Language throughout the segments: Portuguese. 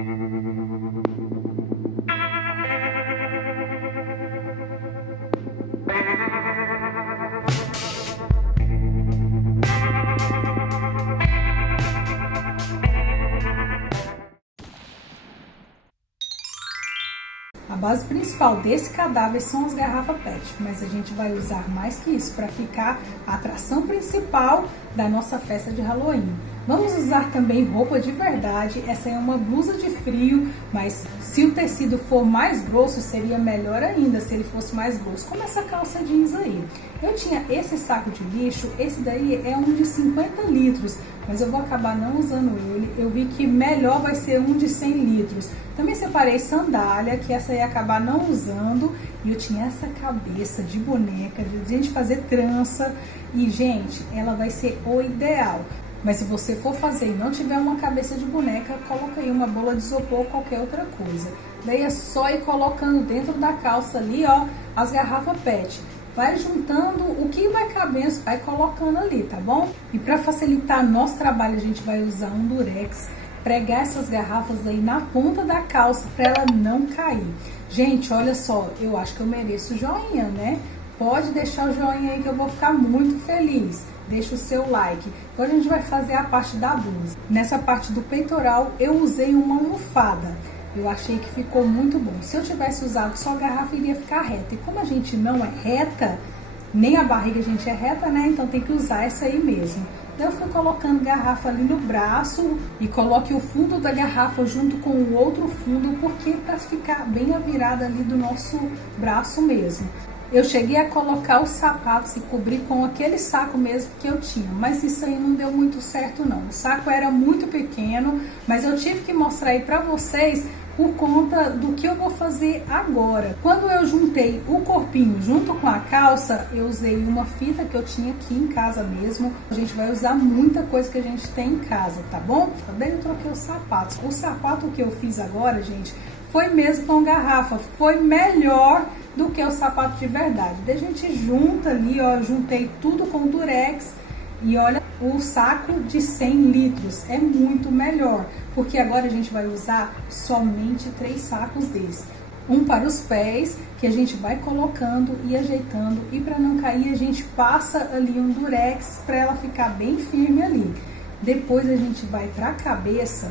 A base principal desse cadáver são as garrafas PET, mas a gente vai usar mais que isso para ficar a atração principal da nossa festa de Halloween. Vamos usar também roupa de verdade. Essa é uma blusa de frio, mas se o tecido for mais grosso, seria melhor ainda se ele fosse mais grosso, como essa calça jeans aí. Eu tinha esse saco de lixo, esse daí é um de 50 litros, mas eu vou acabar não usando ele. Eu vi que melhor vai ser um de 100 litros. Também separei sandália, que essa ia acabar não usando. E eu tinha essa cabeça de boneca, de gente fazer trança. E, gente, ela vai ser o ideal. Mas se você for fazer e não tiver uma cabeça de boneca, coloca aí uma bola de isopor ou qualquer outra coisa. Daí é só ir colocando dentro da calça ali, ó, as garrafas PET. Vai juntando o que vai cabendo, vai colocando ali, tá bom? E para facilitar nosso trabalho, a gente vai usar um durex, pregar essas garrafas aí na ponta da calça para ela não cair. Gente, olha só, eu acho que eu mereço joinha, né? Pode deixar o joinha aí que eu vou ficar muito feliz. Deixa o seu like. Agora a gente vai fazer a parte da blusa. Nessa parte do peitoral eu usei uma almofada. Eu achei que ficou muito bom. Se eu tivesse usado só a garrafa, iria ficar reta. E como a gente não é reta, nem a barriga a gente é reta, né? Então tem que usar essa aí mesmo. Então eu fui colocando garrafa ali no braço e coloque o fundo da garrafa junto com o outro fundo, porque para ficar bem a virada ali do nosso braço mesmo. Eu cheguei a colocar os sapatos e cobrir com aquele saco mesmo que eu tinha, mas isso aí não deu muito certo não. O saco era muito pequeno, mas eu tive que mostrar aí pra vocês por conta do que eu vou fazer agora. Quando eu juntei o corpinho junto com a calça, eu usei uma fita que eu tinha aqui em casa mesmo. A gente vai usar muita coisa que a gente tem em casa, tá bom? Daí eu troquei os sapatos. O sapato que eu fiz agora, gente, foi mesmo com garrafa, foi melhor do que o sapato de verdade. Daí a gente junta ali, ó, eu juntei tudo com durex e olha, o saco de 100 litros é muito melhor, porque agora a gente vai usar somente 3 sacos desses. Um para os pés, que a gente vai colocando e ajeitando, e para não cair a gente passa ali um durex para ela ficar bem firme ali. Depois a gente vai para a cabeça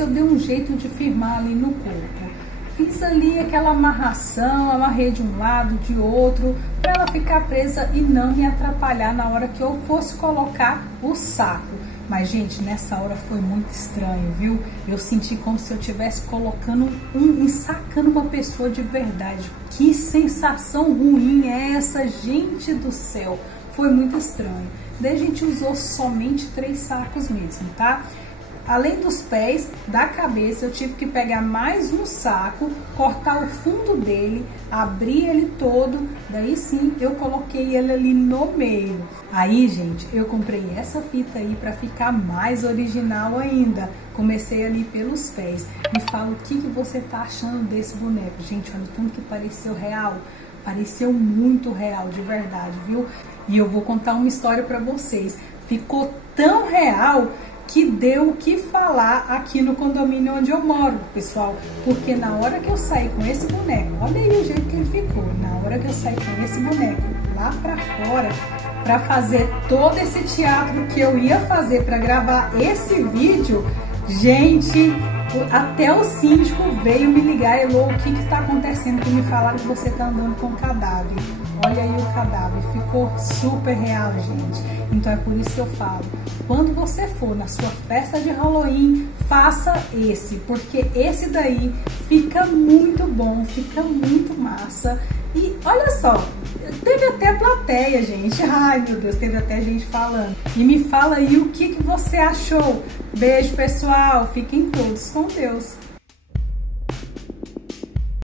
eu dei um jeito de firmar ali no corpo. Fiz ali aquela amarração, amarrei de um lado, de outro, para ela ficar presa e não me atrapalhar na hora que eu fosse colocar o saco. Mas, gente, nessa hora foi muito estranho, viu? Eu senti como se eu estivesse colocando ensacando uma pessoa de verdade. Que sensação ruim é essa, gente do céu? Foi muito estranho. Daí a gente usou somente 3 sacos mesmo, tá? Além dos pés, da cabeça, eu tive que pegar mais um saco, cortar o fundo dele, abrir ele todo, daí sim eu coloquei ele ali no meio. Aí, gente, eu comprei essa fita aí para ficar mais original ainda. Comecei ali pelos pés. Me fala o que você tá achando desse boneco. Gente, olha o tanto que pareceu real. Pareceu muito real, de verdade, viu? E eu vou contar uma história para vocês. Ficou tão real que deu o que falar aqui no condomínio onde eu moro, pessoal, porque na hora que eu saí com esse boneco, olha aí o jeito que ele ficou, na hora que eu saí com esse boneco lá pra fora, pra fazer todo esse teatro que eu ia fazer pra gravar esse vídeo, gente, até o síndico veio me ligar, Elô, o que tá acontecendo, que me falaram que você tá andando com cadáver. Olha aí o cadáver, ficou super real, gente. Então é por isso que eu falo, quando você for na sua festa de Halloween, faça esse, porque esse daí fica muito bom, fica muito massa. E olha só, teve até plateia, gente. Ai, meu Deus, teve até gente falando. E me fala aí o que você achou. Beijo, pessoal. Fiquem todos com Deus.